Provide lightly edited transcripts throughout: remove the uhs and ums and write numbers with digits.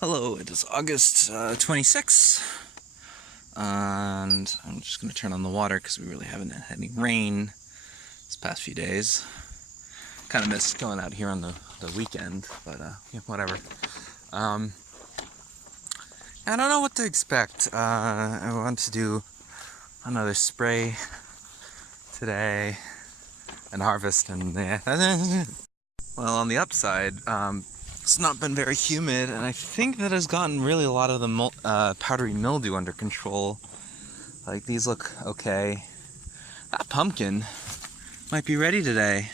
Hello, it is August 26th, and I'm just going to turn on the water because we really haven't had any rain this past few days. Kind of missed going out here on the weekend, but yeah, whatever. I don't know what to expect. I want to do another spray today and harvest, and yeah. Well, on the upside, it's not been very humid, and I think that has gotten really a lot of the powdery mildew under control. Like, these look okay. That pumpkin might be ready today.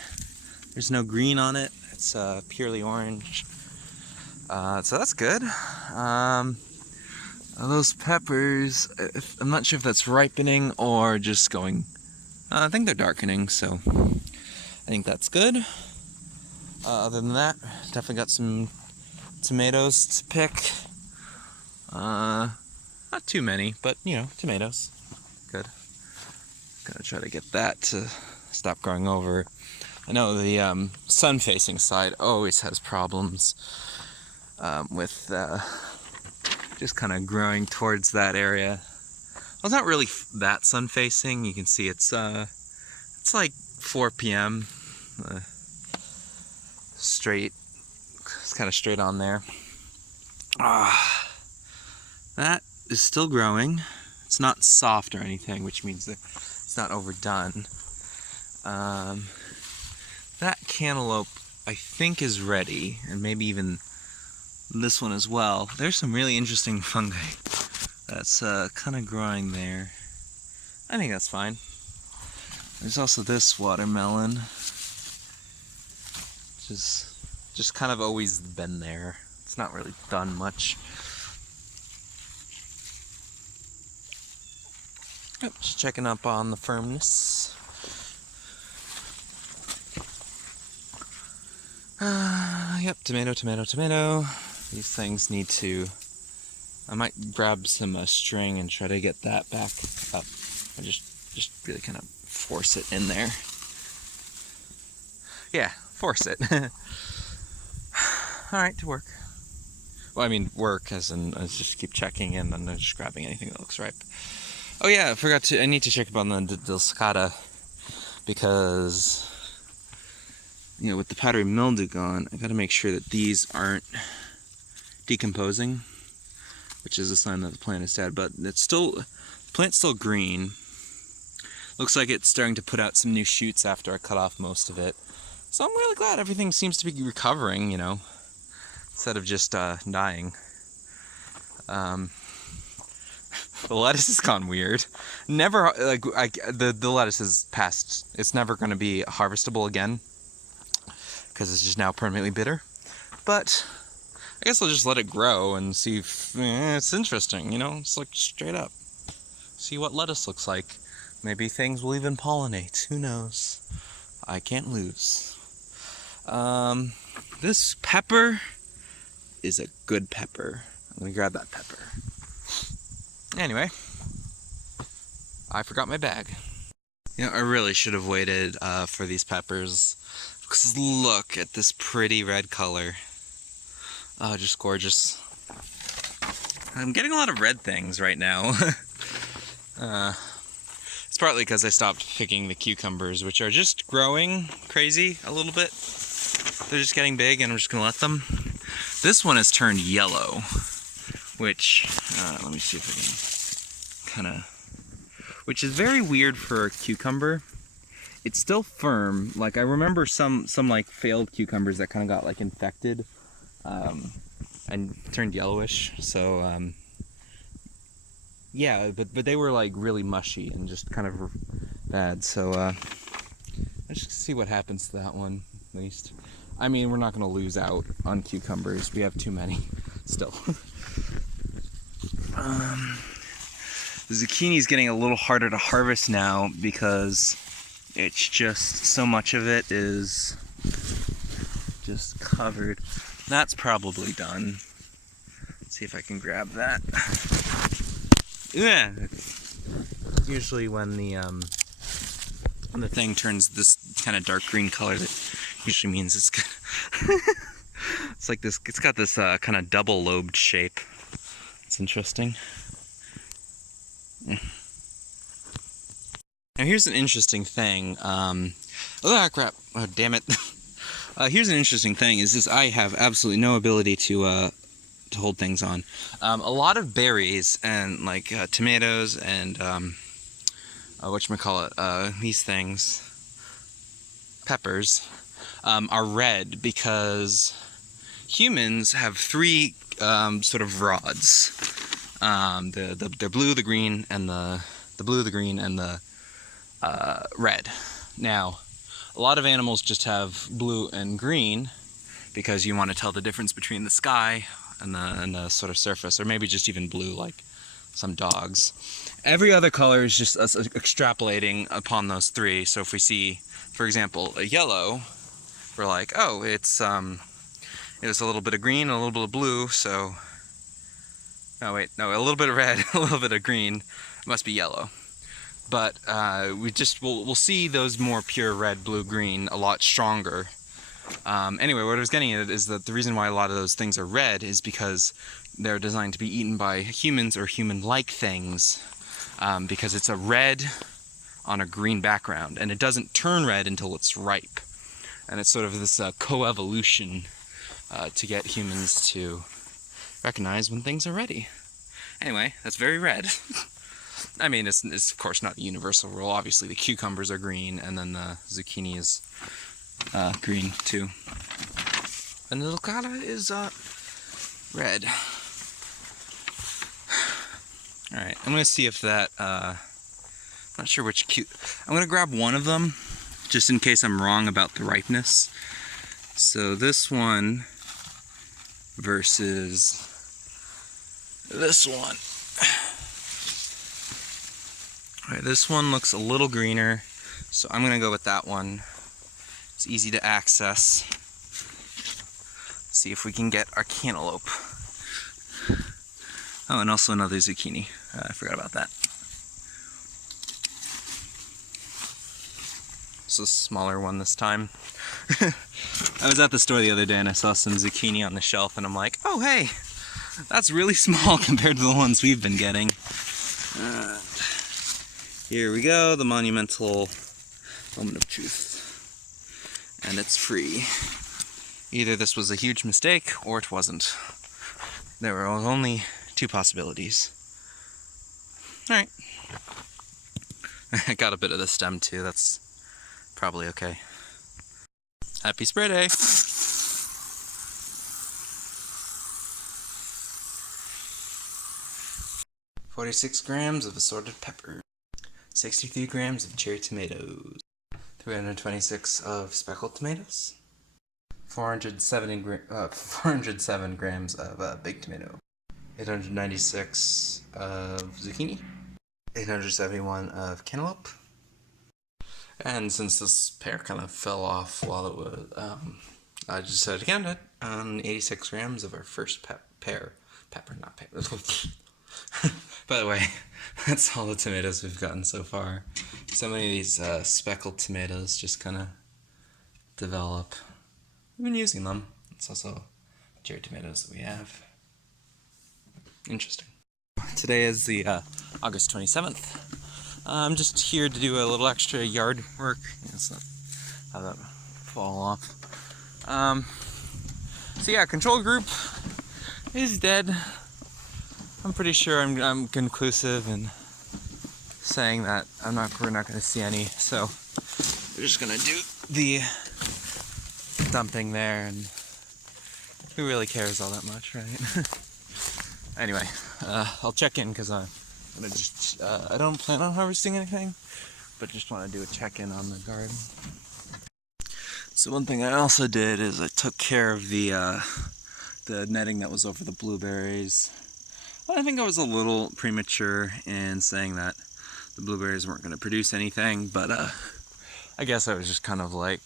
There's no green on it. It's purely orange. So that's good. Those peppers, I'm not sure if that's ripening or just going... I think they're darkening, so I think that's good. Other than that, definitely got some tomatoes to pick. Not too many, but you know, tomatoes. Good. Gotta try to get that to stop growing over. I know the sun-facing side always has problems with just kind of growing towards that area. Well, it's not really that sun-facing. You can see it's like 4 p.m. Straight. It's kind of straight on there. That is still growing. It's not soft or anything, which means that it's not overdone. That cantaloupe, I think, is ready, and maybe even this one as well. There's some really interesting fungi that's kind of growing there. I think that's fine. There's also this watermelon, which is just kind of always been there. It's not really done much. Yep, just checking up on the firmness. Yep, tomato. These things need to... I might grab some string and try to get that back up. I just really kind of force it in there. Yeah, force it. Alright, to work. Well, I mean, work as in, I just keep checking in and I'm just grabbing anything that looks ripe. Oh yeah, I need to check up on the Dulcicata, because, you know, with the powdery mildew gone, I gotta make sure that these aren't decomposing, which is a sign that the plant is dead, but the plant's still green. Looks like it's starting to put out some new shoots after I cut off most of it. So I'm really glad everything seems to be recovering, you know, instead of just dying. The lettuce has gone weird. Never, like, the lettuce is past. It's never going to be harvestable again, because it's just now permanently bitter. But I guess I'll just let it grow and see if it's interesting, you know? It's like straight up. See what lettuce looks like. Maybe things will even pollinate. Who knows? I can't lose. This pepper is a good pepper. I'm gonna grab that pepper. Anyway, I forgot my bag. You know, I really should have waited for these peppers, because look at this pretty red color. Oh, just gorgeous. I'm getting a lot of red things right now. It's partly because I stopped picking the cucumbers, which are just growing crazy a little bit. They're just getting big, and I'm just gonna let them. This one has turned yellow, which, let me see if I can kind of, which is very weird for a cucumber. It's still firm. Like, I remember some like failed cucumbers that kind of got like infected, and turned yellowish. So, yeah, but they were like really mushy and just kind of bad. So, let's just see what happens to that one, at least. I mean, we're not going to lose out on cucumbers. We have too many still. The zucchini is getting a little harder to harvest now because it's just, so much of it is just covered. That's probably done. Let's see if I can grab that. Yeah. Usually when the thing turns this kind of dark green color, that usually means it's good. It's like this, it's got this kind of double lobed shape. It's interesting. Now here's an interesting thing. Oh crap! Oh damn it! Here's an interesting thing. Is this? I have absolutely no ability to hold things on. A lot of berries and like tomatoes and whatchamacallit, these things, peppers, are red because humans have three sort of rods. The blue, the green, and the blue, the green, and the red. Now, a lot of animals just have blue and green because you want to tell the difference between the sky and the sort of surface, or maybe just even blue, like some dogs. Every other color is just us extrapolating upon those three. So if we see, for example, a yellow, we're like, oh, it's a little bit of green, a little bit of blue, so no, wait, no, a little bit of red, a little bit of green, it must be yellow. But we'll see those more pure red, blue, green a lot stronger. Anyway, what I was getting at is that the reason why a lot of those things are red is because they're designed to be eaten by humans or human-like things, because it's a red on a green background, and it doesn't turn red until it's ripe. And it's sort of this coevolution to get humans to recognize when things are ready. Anyway, that's very red. I mean, it's of course not a universal rule. Obviously, the cucumbers are green, and then the zucchini is green too. And the licata is red. All right, I'm gonna see if that. Not sure which I'm gonna grab one of them, just in case I'm wrong about the ripeness. So this one versus this one. Alright, this one looks a little greener, so I'm gonna go with that one. It's easy to access. Let's see if we can get our cantaloupe. Oh, and also another zucchini. I forgot about that. It's a smaller one this time. I was at the store the other day and I saw some zucchini on the shelf and I'm like, oh hey, that's really small compared to the ones we've been getting. Here we go, the monumental moment of truth. And it's free. Either this was a huge mistake or it wasn't. There were only two possibilities. Alright. I got a bit of the stem too, that's probably okay. Happy spray day! 46 grams of assorted pepper. 63 grams of cherry tomatoes. 326 of speckled tomatoes. 407 grams of baked tomato. 896 of zucchini. 871 of cantaloupe. And since this pear kind of fell off while it was, I just decided to count it on 86 grams of our first pepper, not pear. By the way, that's all the tomatoes we've gotten so far. So many of these speckled tomatoes just kind of develop. We've been using them. It's also cherry tomatoes that we have. Interesting. Today is the August 27th. I'm just here to do a little extra yard work. Let's not have that fall off. So yeah, control group is dead. I'm pretty sure I'm conclusive in saying that we're not going to see any. So we're just going to do the dumping there, and who really cares all that much, right? Anyway, I'll check in because I'm gonna just I don't plan on harvesting anything, but just want to do a check-in on the garden. So one thing I also did is I took care of the netting that was over the blueberries. I think I was a little premature in saying that the blueberries weren't going to produce anything, but I guess I was just kind of like,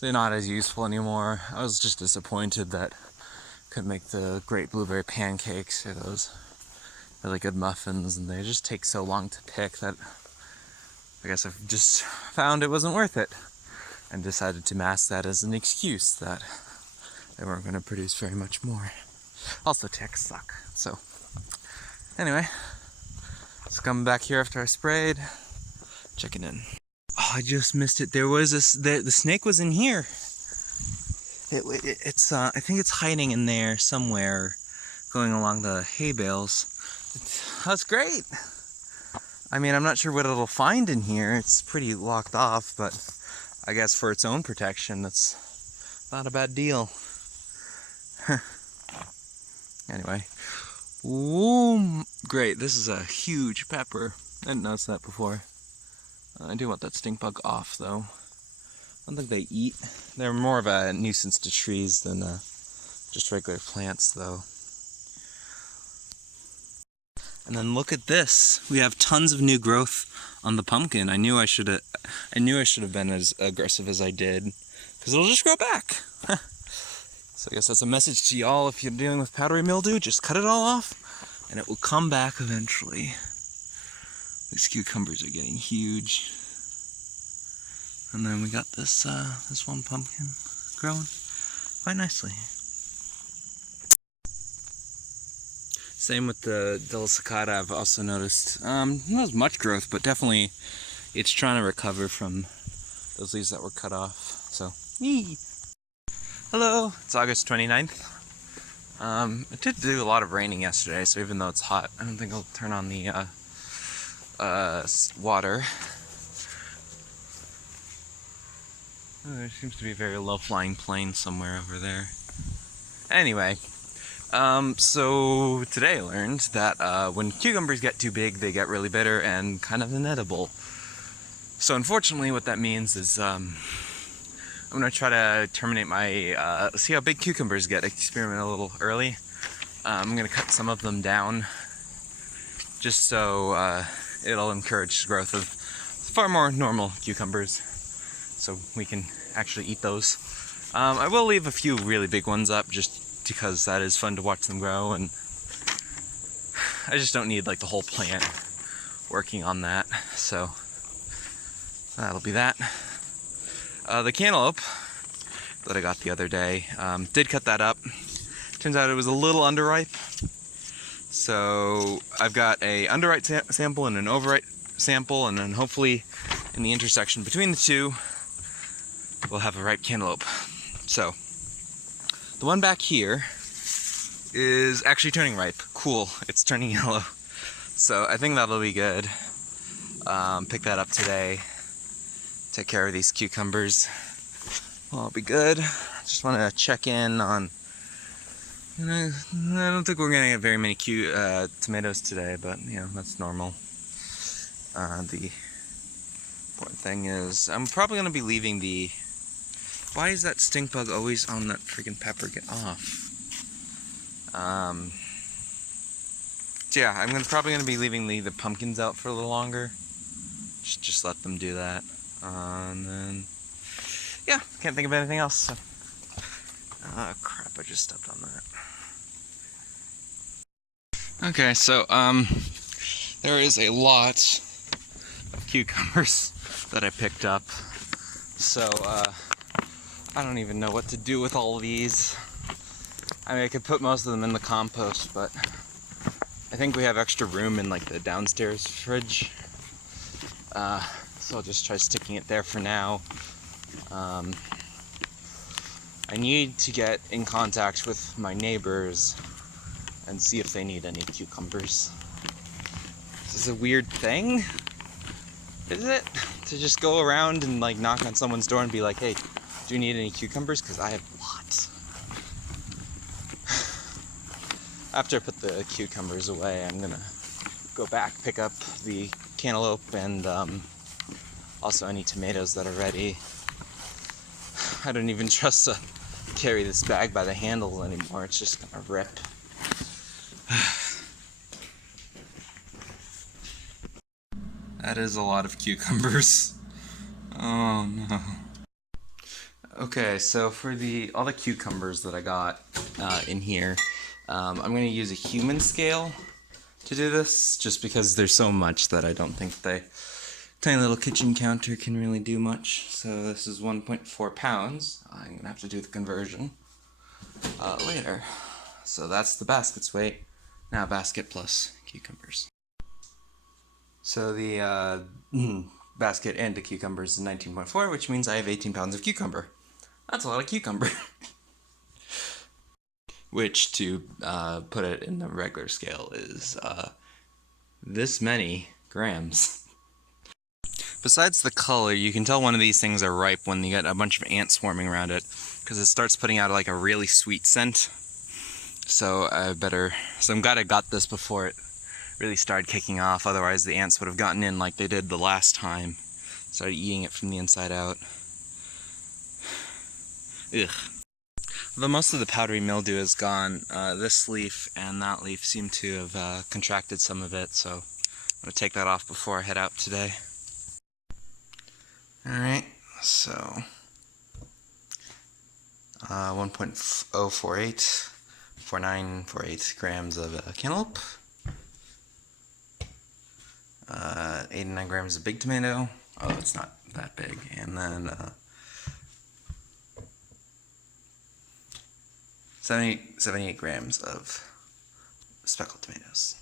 they're not as useful anymore. I was just disappointed that I couldn't make the great blueberry pancakes or those really good muffins, and they just take so long to pick that I guess I've just found it wasn't worth it, and decided to mask that as an excuse that they weren't going to produce very much more. Also, ticks suck. So, anyway, just coming back here after I sprayed, checking in. Oh, I just missed it. There was the snake was in here. It's I think it's hiding in there somewhere, going along the hay bales. That's great. I mean, I'm not sure what it'll find in here. It's pretty locked off, but I guess for its own protection, that's not a bad deal. Anyway, whoa, great. This is a huge pepper. I didn't notice that before. I do want that stink bug off, though. I don't think they eat. They're more of a nuisance to trees than just regular plants, though. And then look at this. We have tons of new growth on the pumpkin. I knew I should have been as aggressive as I did, because it'll just grow back. So I guess that's a message to y'all. If you're dealing with powdery mildew, just cut it all off, and it will come back eventually. These cucumbers are getting huge. And then we got this this one pumpkin growing quite nicely. Same with the delicata. I've also noticed not as much growth, but definitely it's trying to recover from those leaves that were cut off. So, yee! Hello, it's August 29th. It did do a lot of raining yesterday, so even though it's hot, I don't think I'll turn on the water. Oh, there seems to be a very low-flying plane somewhere over there. Anyway, so today I learned that when cucumbers get too big, they get really bitter and kind of inedible. So unfortunately, what that means is I'm going to try to terminate my, see how big cucumbers get, experiment a little early. I'm going to cut some of them down just so it'll encourage the growth of far more normal cucumbers, so we can actually eat those. I will leave a few really big ones up just because that is fun to watch them grow, and I just don't need like the whole plant working on that, so that'll be that. The cantaloupe that I got the other day, did cut that up. Turns out it was a little underripe, so I've got a underripe sample and an overripe sample, and then hopefully in the intersection between the two we'll have a ripe cantaloupe. So the one back here is actually turning ripe. Cool, it's turning yellow, so I think that'll be good. Pick that up today, take care of these cucumbers. Well, I'll be good. Just want to check in on, you know, I don't think we're gonna get very many tomatoes today, but you know, that's normal. The important thing is I'm probably gonna be leaving the, why is that stink bug always on that freaking pepper? Get off. So yeah, I'm probably gonna be leaving the pumpkins out for a little longer. Just let them do that. And then, yeah, can't think of anything else. So. Oh crap, I just stepped on that. Okay, so there is a lot of cucumbers that I picked up. So I don't even know what to do with all of these. I mean, I could put most of them in the compost, but I think we have extra room in like the downstairs fridge. So I'll just try sticking it there for now. I need to get in contact with my neighbors and see if they need any cucumbers. This is a weird thing, is it? To just go around and like knock on someone's door and be like, hey, do you need any cucumbers? Because I have lots. After I put the cucumbers away, I'm gonna go back, pick up the cantaloupe, and also any tomatoes that are ready. I don't even trust to carry this bag by the handle anymore. It's just gonna rip. That is a lot of cucumbers. Oh no. Okay, so for all the cucumbers that I got in here, I'm going to use a human scale to do this, just because there's so much that I don't think the tiny little kitchen counter can really do much. So this is 1.4 pounds. I'm going to have to do the conversion. later. So that's the basket's weight. Now basket plus cucumbers. So the basket and the cucumbers is 19.4, which means I have 18 pounds of cucumber. That's a lot of cucumber. Which, to put it in the regular scale, is this many grams. Besides the color, you can tell one of these things are ripe when you get a bunch of ants swarming around it, because it starts putting out like a really sweet scent. So I'm glad I got this before it really started kicking off, otherwise the ants would have gotten in like they did the last time. Started eating it from the inside out. Ugh. Though most of the powdery mildew is gone, this leaf and that leaf seem to have contracted some of it, so I'm going to take that off before I head out today. Alright, so 4948 grams of cantaloupe, 89 grams of big tomato. Oh, it's not that big. And then 78 grams of speckled tomatoes.